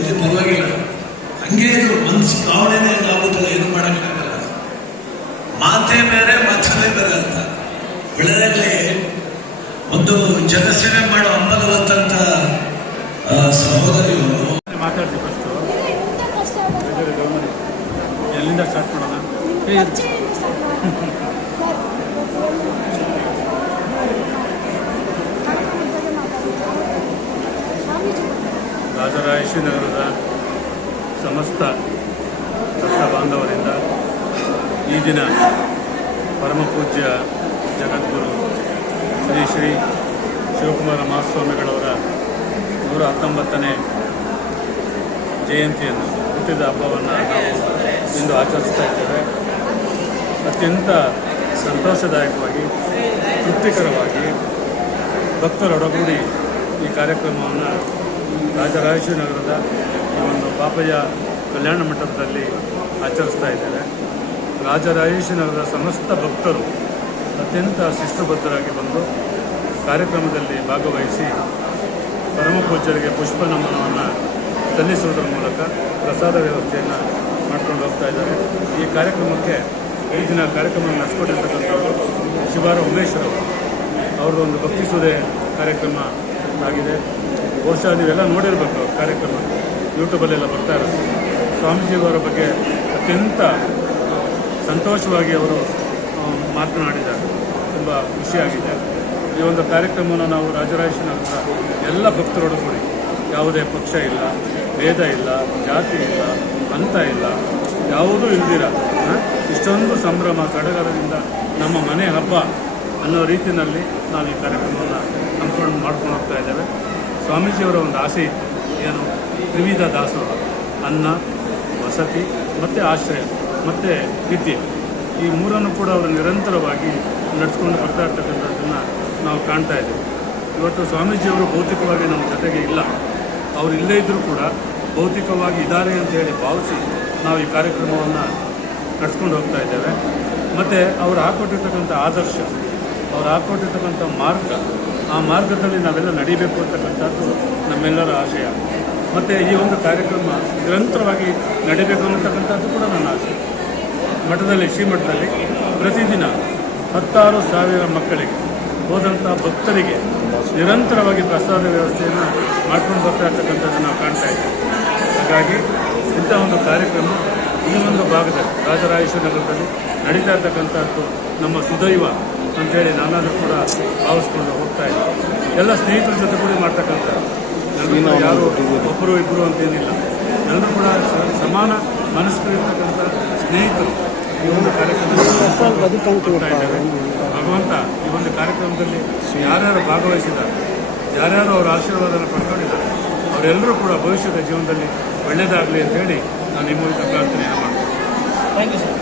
ಇದು ಪರವಾಗಿಲ್ಲ, ಹಂಗೇನು ಮನಸ್ಸು ಭಾವನೆನೇ ಆಗುತ್ತದೆ, ಏನು ಮಾಡೋಕ್ಕಾಗಲ್ಲ. ಮಾತೇ ಬೇರೆ ಮಾತೇ ಬೇರೆ ಅಂತ. ಒಳ್ಳೆದಾಗಲಿ. ಒಂದು ಜನಸೇವೆ ಮಾಡೋ ಹಂಬಲ ಹೊತ್ತಂತ ಸಹೋದರಿಯರು ಮಾತಾಡ್ತೀವಿ. ಎಲ್ಲಿಂದ ಸ್ಟಾರ್ಟ್ ಮಾಡೋಣ? ರಾಜರಾಜೇಶ್ವರಿನಗರದ ಸಮಸ್ತ ಭಕ್ತ ಬಾಂಧವರಿಂದ ಈ ದಿನ ಪರಮಪೂಜ್ಯ ಜಗದ್ಗುರು ಶ್ರೀ ಶ್ರೀ ಶಿವಕುಮಾರ ಮಹಾಸ್ವಾಮಿಗಳವರ 119ನೇ ಜಯಂತಿಯನ್ನು, ಹುಟ್ಟಿದ ಹಬ್ಬವನ್ನು ನಾವು ಇಂದು ಆಚರಿಸ್ತಾ ಇದ್ದೇವೆ. ಅತ್ಯಂತ ಸಂತೋಷದಾಯಕವಾಗಿ, ತೃಪ್ತಿಕರವಾಗಿ ಭಕ್ತರೊಡಗೂಡಿ ಈ ಕಾರ್ಯಕ್ರಮವನ್ನು ರಾಜರಾಜೇಶ್ವರಿನಗರದ ಈ ಒಂದು ಪಾಪಯ್ಯ ಕಲ್ಯಾಣ ಮಂಟಪದಲ್ಲಿ ಆಚರಿಸ್ತಾ ಇದ್ದೇವೆ. ರಾಜರಾಜೇಶ್ವರಿನಗರದ ಸಮಸ್ತ ಭಕ್ತರು ಅತ್ಯಂತ ಶಿಸ್ತುಬದ್ಧರಾಗಿ ಬಂದು ಕಾರ್ಯಕ್ರಮದಲ್ಲಿ ಭಾಗವಹಿಸಿ ಪರಮಪೂಜ್ಯರಿಗೆ ಪುಷ್ಪ ನಮನವನ್ನು ಸಲ್ಲಿಸುವುದರ ಮೂಲಕ ಪ್ರಸಾದ ವ್ಯವಸ್ಥೆಯನ್ನು ಮಾಡ್ಕೊಂಡು ಹೋಗ್ತಾ ಇದ್ದಾರೆ. ಈ ಕಾರ್ಯಕ್ರಮಕ್ಕೆ ಈ ದಿನ ಕಾರ್ಯಕ್ರಮ ನಡೆಸ್ಕೊಂಡಿರ್ತಕ್ಕಂಥವರು ಶಿವಾರ ಉಮೇಶ್ವರವರು. ಅವ್ರದ್ದು ಒಂದು ಭಕ್ತಿ ಸುಧೆ ಕಾರ್ಯಕ್ರಮ ಆಗಿದೆ. ಬಹುಶಃ ನೀವೆಲ್ಲ ನೋಡಿರಬೇಕು ಅವ್ರ ಕಾರ್ಯಕ್ರಮ, ಯೂಟ್ಯೂಬಲ್ಲೆಲ್ಲ ಬರ್ತಾ ಇರುತ್ತೆ. ಸ್ವಾಮೀಜಿಯವರ ಬಗ್ಗೆ ಅತ್ಯಂತ ಸಂತೋಷವಾಗಿ ಅವರು ಮಾತನಾಡಿದ್ದಾರೆ. ತುಂಬ ಖುಷಿಯಾಗಿದೆ. ಈ ಒಂದು ಕಾರ್ಯಕ್ರಮವನ್ನು ನಾವು ರಾಜರಾಜೇಶ್ವರಿನಗರದ ಎಲ್ಲ ಭಕ್ತರೊಡಗೂಡಿ, ಯಾವುದೇ ಪಕ್ಷ ಇಲ್ಲ, ಭೇದ ಇಲ್ಲ, ಜಾತಿ ಇಲ್ಲ, ಹಂತ ಇಲ್ಲ, ಯಾವುದೂ ಇಲ್ದಿರ ಇಷ್ಟೊಂದು ಸಂಭ್ರಮ ಸಡಗರದಿಂದ ನಮ್ಮ ಮನೆ ಹಬ್ಬ ಅನ್ನೋ ರೀತಿಯಲ್ಲಿ ನಾವು ಈ ಕಾರ್ಯಕ್ರಮವನ್ನು ಮಾಡ್ಕೊಂಡು ಹೋಗ್ತಾ ಇದ್ದೇವೆ. ಸ್ವಾಮೀಜಿಯವರ ಒಂದು ಆಸೆ ಇತ್ತು, ಏನು, ತ್ರಿವಿಧ ದಾಸೋಹ: ಅನ್ನ, ವಸತಿ ಮತ್ತು ಆಶ್ರಯ ಮತ್ತು ವಿದ್ಯೆ. ಈ ಮೂರನ್ನು ಕೂಡ ಅವರು ನಿರಂತರವಾಗಿ ನಡೆಸ್ಕೊಂಡು ಬರ್ತಾ ಇರ್ತಕ್ಕಂಥದ್ದನ್ನು ನಾವು ಕಾಣ್ತಾ ಇದ್ದೇವೆ. ಇವತ್ತು ಸ್ವಾಮೀಜಿಯವರು ಭೌತಿಕವಾಗಿ ನಮ್ಮ ಜೊತೆಗೆ ಇಲ್ಲ, ಅವರು ಇಲ್ಲೇ ಇದ್ದರೂ ಕೂಡ ಭೌತಿಕವಾಗಿ ಇದ್ದಾರೆ ಅಂತೇಳಿ ಭಾವಿಸಿ ನಾವು ಈ ಕಾರ್ಯಕ್ರಮವನ್ನು ನಡೆಸ್ಕೊಂಡು ಹೋಗ್ತಾ ಇದ್ದೇವೆ. ಮತ್ತು ಅವರು ಹಾಕ್ಕೊಟ್ಟಿರ್ತಕ್ಕಂಥ ಆದರ್ಶ, ಅವರು ಹಾಕ್ಕೊಟ್ಟಿರ್ತಕ್ಕಂಥ ಮಾರ್ಗ, ಆ ಮಾರ್ಗದಲ್ಲಿ ನಾವೆಲ್ಲ ನಡೀಬೇಕು ಅಂತಕ್ಕಂಥದ್ದು ನಮ್ಮೆಲ್ಲರ ಆಶಯ. ಮತ್ತು ಈ ಒಂದು ಕಾರ್ಯಕ್ರಮ ನಿರಂತರವಾಗಿ ನಡೀಬೇಕು ಅನ್ನತಕ್ಕಂಥದ್ದು ಕೂಡ ನನ್ನ ಆಶೆ. ಮಠದಲ್ಲಿ, ಶ್ರೀಮಠದಲ್ಲಿ ಪ್ರತಿದಿನ 16,000 ಮಕ್ಕಳಿಗೆ, ಹೋದಂಥ ಭಕ್ತರಿಗೆ ನಿರಂತರವಾಗಿ ಪ್ರಸಾದ ವ್ಯವಸ್ಥೆಯನ್ನು ಮಾಡ್ಕೊಂಡು ಬರ್ತಾ ಇರ್ತಕ್ಕಂಥದ್ದನ್ನು ನಾವು ಕಾಣ್ತಾ ಇದ್ದೀವಿ. ಹಾಗಾಗಿ ಇಂಥ ಒಂದು ಕಾರ್ಯಕ್ರಮ ಈ ಒಂದು ಭಾಗದಲ್ಲಿ ರಾಜರಾಜೇಶ್ವರಿನಗರದಲ್ಲಿ ನಡೀತಾ ಇರ್ತಕ್ಕಂಥದ್ದು ನಮ್ಮ ಸುದೈವ ಅಂತೇಳಿ ನಾನಾದರೂ ಕೂಡ ಭಾವಿಸ್ಕೊಂಡು ಹೋಗ್ತಾ ಇದ್ದೀನಿ. ಎಲ್ಲ ಸ್ನೇಹಿತರ ಜೊತೆ ಕೂಡ ಮಾಡ್ತಕ್ಕಂಥದ್ದು. ಎಲ್ಲರೂ ಯಾರು ಒಬ್ಬರು ಇಬ್ಬರು ಅಂತೇನಿಲ್ಲ, ಎಲ್ಲರೂ ಕೂಡ ಸಮಾನ ಮನಸ್ಕರಿರ್ತಕ್ಕಂಥ ಸ್ನೇಹಿತರು ಈ ಒಂದು ಕಾರ್ಯಕ್ರಮದಲ್ಲಿ ಬರ್ತಾ ಇದ್ದಾರೆ. ಭಗವಂತ ಈ ಒಂದು ಕಾರ್ಯಕ್ರಮದಲ್ಲಿ ಯಾರ್ಯಾರು ಭಾಗವಹಿಸಿದ್ದಾರೆ, ಯಾರ್ಯಾರು ಅವರ ಆಶೀರ್ವಾದನ ಪಡ್ಕೊಂಡಿದ್ದಾರೆ, ಅವರೆಲ್ಲರೂ ಕೂಡ ಭವಿಷ್ಯದ ಜೀವನದಲ್ಲಿ ಒಳ್ಳೆಯದಾಗಲಿ ಅಂತೇಳಿ ನಾನು ಈ ಮೂಲಕ ಪ್ರಾರ್ಥನೆಯನ್ನು ಮಾಡ್ತೀನಿ. Thank you sir.